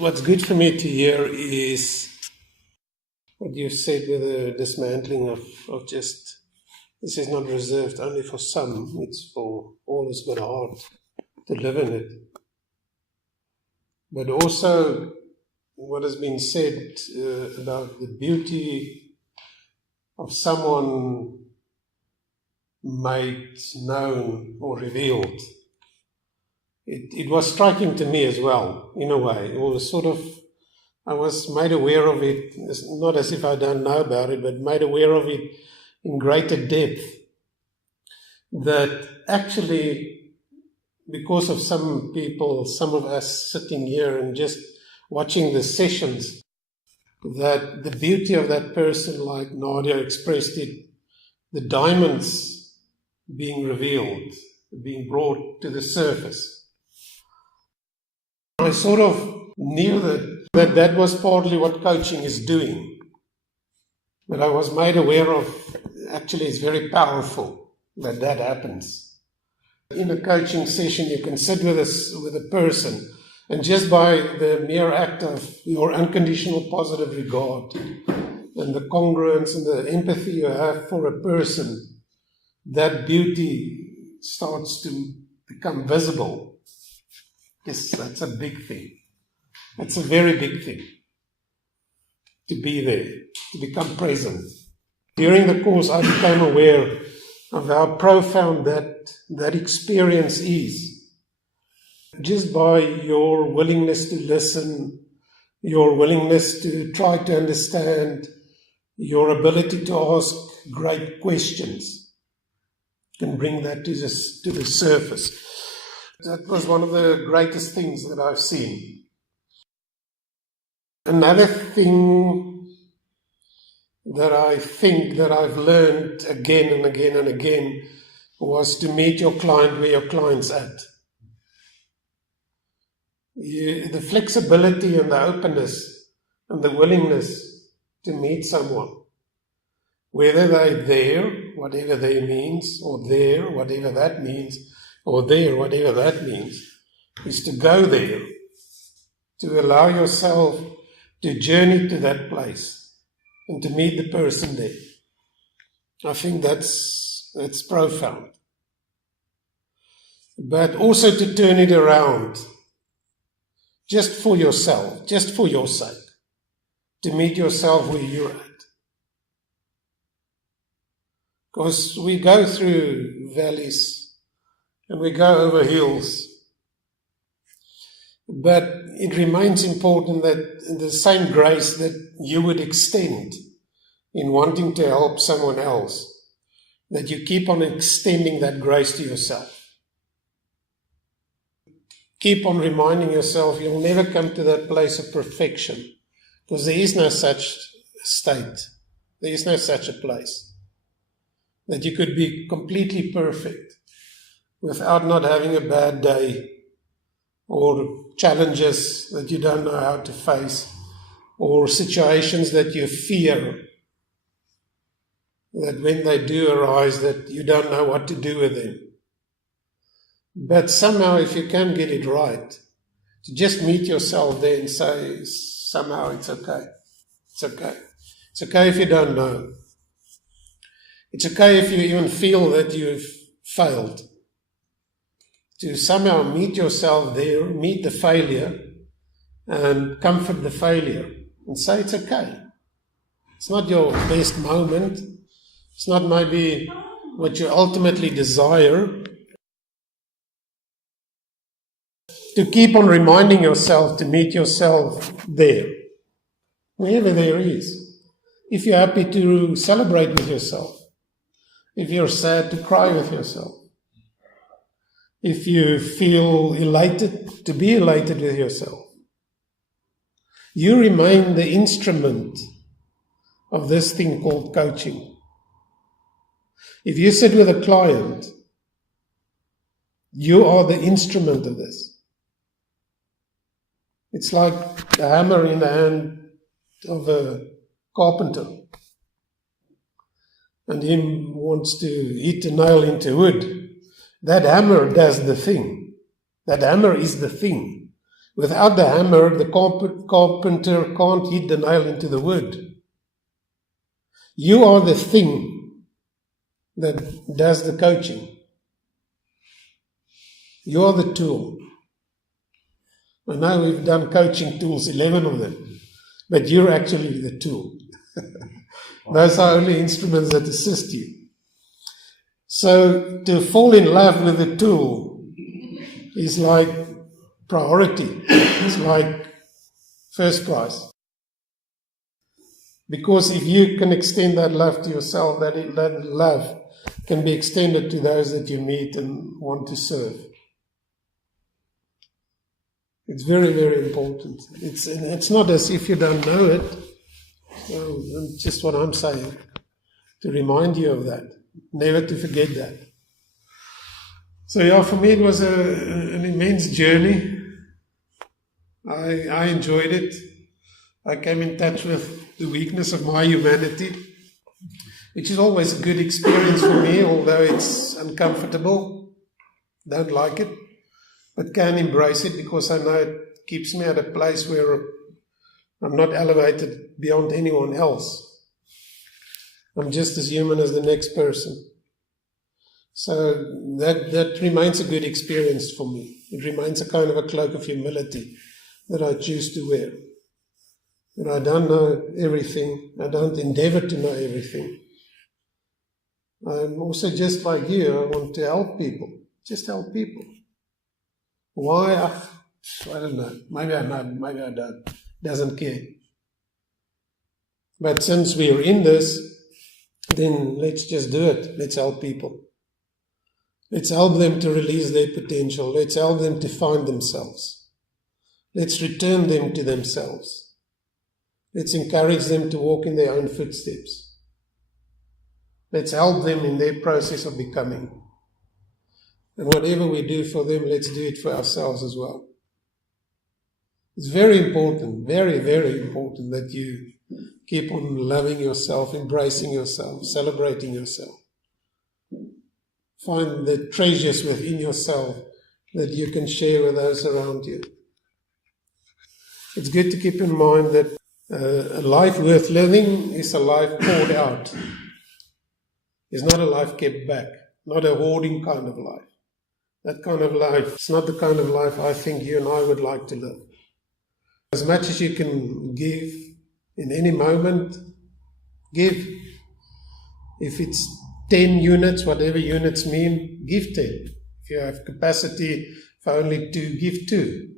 What's good for me to hear is what you said with the dismantling of just, this is not reserved only for some, it's for all who's got a heart to live in it. But also what has been said about the beauty of someone made known or revealed. It was striking to me as well, in a way. It was sort of, I was made aware of it, not as if I don't know about it, but made aware of it in greater depth. That actually, because of some people, some of us sitting here and just watching the sessions, that the beauty of that person, like Nadia expressed it, the diamonds being revealed, being brought to the surface. I sort of knew that was partly what coaching is doing. But I was made aware of, actually it's very powerful that happens. In a coaching session, you can sit with a person, and just by the mere act of your unconditional positive regard and the congruence and the empathy you have for a person, that beauty starts to become visible. Yes, that's a big thing. That's a very big thing. To be there, to become present. During the course, I became aware of how profound that experience is. Just by your willingness to listen, your willingness to try to understand, your ability to ask great questions, can bring that to the surface. That was one of the greatest things that I've seen. Another thing that I think that I've learned again and again and again was to meet your client where your client's at. The flexibility and the openness and the willingness to meet someone, whether they're there, whatever that means, or there, whatever that means, or there, whatever that means, is to go there, to allow yourself to journey to that place and to meet the person there. I think that's profound. But also to turn it around, just for yourself, just for your sake, to meet yourself where you're at. Because we go through valleys and we go over hills. But it remains important that the same grace that you would extend in wanting to help someone else, that you keep on extending that grace to yourself. Keep on reminding yourself you'll never come to that place of perfection, because there is no such state. There is no such a place that you could be completely perfect without not having a bad day or challenges that you don't know how to face or situations that you fear that when they do arise that you don't know what to do with them. But somehow if you can get it right, to just meet yourself there and say, somehow it's okay. It's okay. It's okay if you don't know. It's okay if you even feel that you've failed. To somehow meet yourself there, meet the failure, and comfort the failure, and say it's okay. It's not your best moment. It's not maybe what you ultimately desire. To keep on reminding yourself to meet yourself there, wherever there is. If you're happy to celebrate with yourself. If you're sad, to cry with yourself. If you feel elated, to be elated with yourself. You remain the instrument of this thing called coaching. If you sit with a client, you are the instrument of this. It's like a hammer in the hand of a carpenter. And he wants to hit a nail into wood. That hammer does the thing. That hammer is the thing. Without the hammer, the carpenter can't hit the nail into the wood. You are the thing that does the coaching. You are the tool. I know we've done coaching tools, 11 of them, but you're actually the tool. Those are only instruments that assist you. So to fall in love with the tool is like priority. It's like first prize. Because if you can extend that love to yourself, that love can be extended to those that you meet and want to serve. It's very, very important. It's not as if you don't know it. That's just what I'm saying, to remind you of that, never to forget that. So yeah, for me it was an immense journey. I enjoyed it. I came in touch with the weakness of my humanity, which is always a good experience for me, although it's uncomfortable. Don't like it, but can embrace it because I know it keeps me at a place where I'm not elevated beyond anyone else. I'm just as human as the next person. So that remains a good experience for me. It remains a kind of a cloak of humility that I choose to wear. That I don't know everything. I don't endeavor to know everything. I'm also just like you. I want to help people. Just help people. Why? I don't know. Maybe I know. Maybe I don't. Doesn't care. But since we're in this, then let's just do it. Let's help people. Let's help them to release their potential. Let's help them to find themselves. Let's return them to themselves. Let's encourage them to walk in their own footsteps. Let's help them in their process of becoming. And whatever we do for them, let's do it for ourselves as well. It's very important, very, very important that you keep on loving yourself, embracing yourself, celebrating yourself. Find the treasures within yourself that you can share with those around you. It's good to keep in mind that a life worth living is a life poured out. It's not a life kept back, not a hoarding kind of life. That kind of life is not the kind of life I think you and I would like to live. As much as you can give in any moment, give. If it's 10 units, whatever units mean, give 10. If you have capacity for only 2, give 2.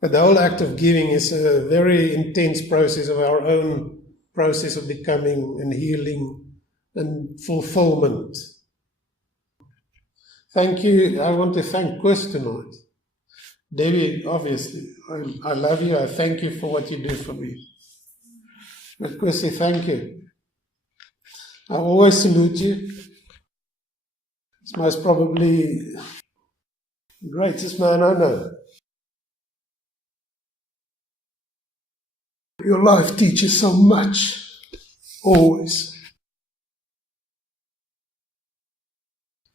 But the whole act of giving is a very intense process of our own process of becoming and healing and fulfillment. Thank you. I want to thank Chris tonight. Debbie, obviously, I love you. I thank you for what you do for me. But Chrissy, thank you. I always salute you. It's most probably the greatest man I know. Your life teaches so much, always.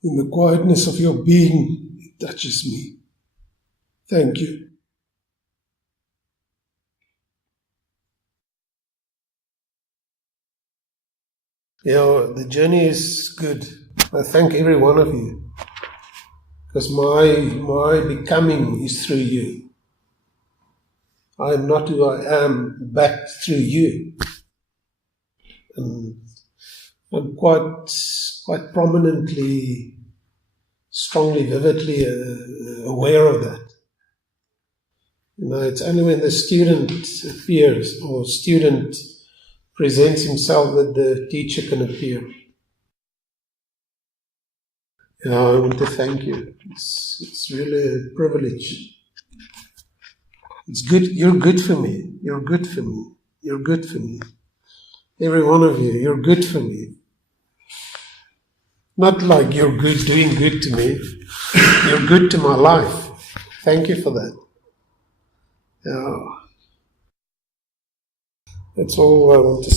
In the quietness of your being, it touches me. Thank you. Yeah, the journey is good. I thank every one of you. Because my becoming is through you. I am not who I am, but through you. And I'm quite prominently, strongly, vividly aware of that. You know, it's only when the student appears or student presents himself that the teacher can appear. You know, I want to thank you. It's really a privilege. It's good. You're good for me. You're good for me. You're good for me. Every one of you, you're good for me. Not like you're good, doing good to me. You're good to my life. Thank you for that. Yeah. That's all I want to say.